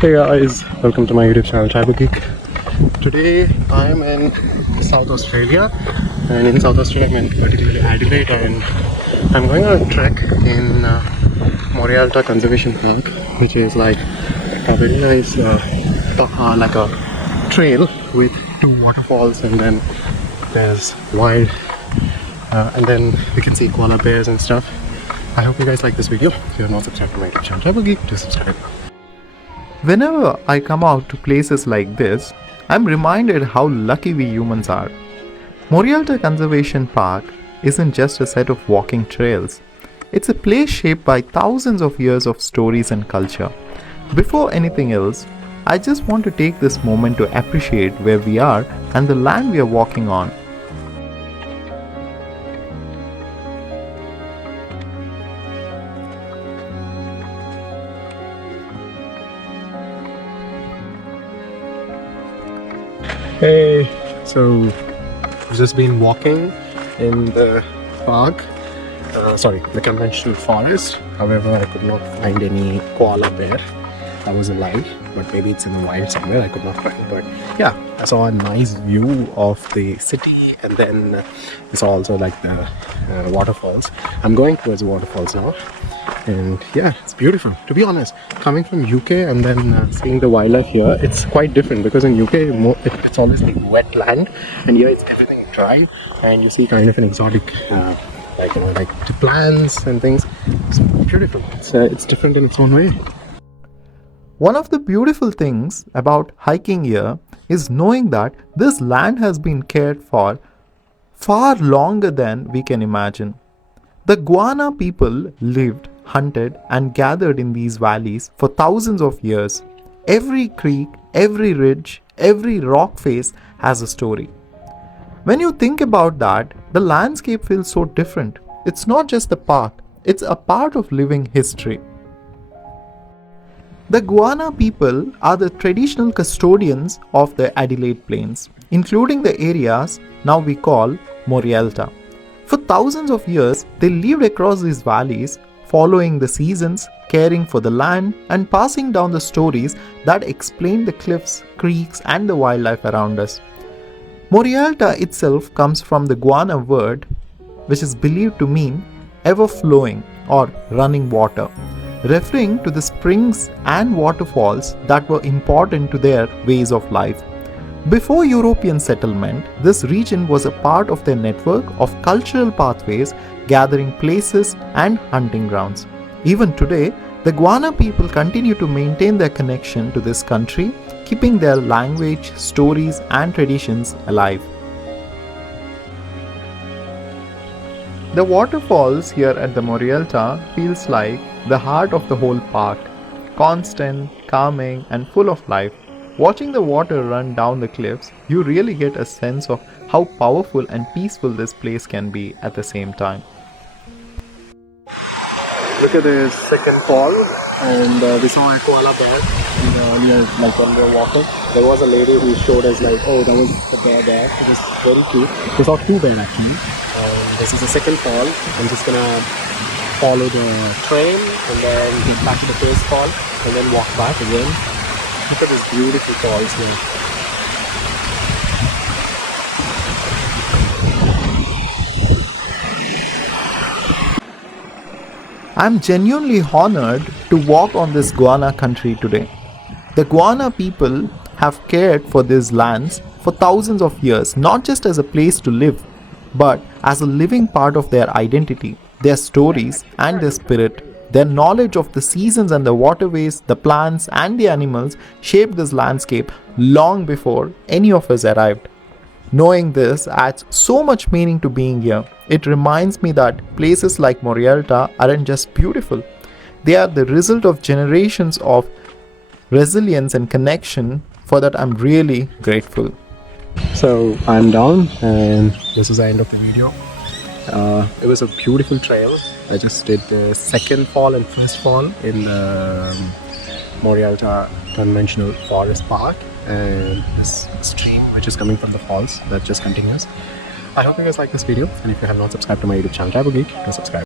Hey guys, welcome to my YouTube channel Tribal Geek. Today I am in South Australia, and in South Australia I'm in particularly Adelaide, and I'm going on a trek in Morialta Conservation Park, which is like a very nice like a trail with two waterfalls, and then there's wild and then we can see koala bears and stuff. I hope you guys like this video. If you have not subscribed to my YouTube channel Tribal Geek, do subscribe. Whenever I come out to places like this, I'm reminded how lucky we humans are. Morialta Conservation Park isn't just a set of walking trails. It's a place shaped by thousands of years of stories and culture. Before anything else, I just want to take this moment to appreciate where we are and the land we are walking on. Hey, so I've just been walking in the park, the conventional forest. However, I could not find any koala bear. That was a lie, but maybe it's in the wild somewhere. I could not find it. But yeah, I saw a nice view of the city, and then I saw also like the waterfalls. I'm going towards the waterfalls now. And yeah, it's beautiful. To be honest, coming from UK and then seeing the wildlife here, it's quite different, because in UK it's always like wet land, and here it's everything dry, and you see kind of an exotic like the plants and things. It's beautiful. It's different in its own way. One of the beautiful things about hiking here is knowing that this land has been cared for far longer than we can imagine. The Kaurna people lived, hunted and gathered in these valleys for thousands of years. Every creek, every ridge, every rock face has a story. When you think about that, the landscape feels so different. It's not just a park, it's a part of living history. The Kaurna people are the traditional custodians of the Adelaide Plains, including the areas now we call Morialta. For thousands of years, they lived across these valleys, following the seasons, caring for the land, and passing down the stories that explain the cliffs, creeks, and the wildlife around us. Morialta itself comes from the Kaurna word, which is believed to mean ever flowing or running water, referring to the springs and waterfalls that were important to their ways of life. Before European settlement, this region was a part of their network of cultural pathways, gathering places and hunting grounds. Even today, the Kaurna people continue to maintain their connection to this country, keeping their language, stories and traditions alive. The waterfalls here at the Morialta feels like the heart of the whole park, constant, calming and full of life. Watching the water run down the cliffs, you really get a sense of how powerful and peaceful this place can be at the same time. Look at this second fall, and we saw a koala bear earlier, like when we were walking. There was a lady who showed us like, oh, that was the bear there. It was very cute. We saw two bears actually. This is the second fall. I'm just gonna follow the train and then get back to the first fall and then walk back again. Look at this beautiful falls here. I'm genuinely honored to walk on this Kaurna country today. The Kaurna people have cared for these lands for thousands of years, not just as a place to live, but as a living part of their identity, their stories and their spirit. Their knowledge of the seasons and the waterways, the plants and the animals shaped this landscape long before any of us arrived. Knowing this adds so much meaning to being here. It reminds me that places like Morialta aren't just beautiful. They are the result of generations of resilience and connection. For that, I'm really grateful. So I'm down, and this is the end of the video. It was a beautiful trail. I just did the second fall and first fall in the Morialta Conventional Forest Park, and this stream which is coming from the falls that just continues. I hope you guys like this video, and if you have not subscribed to my YouTube channel Tribal Geek, do subscribe.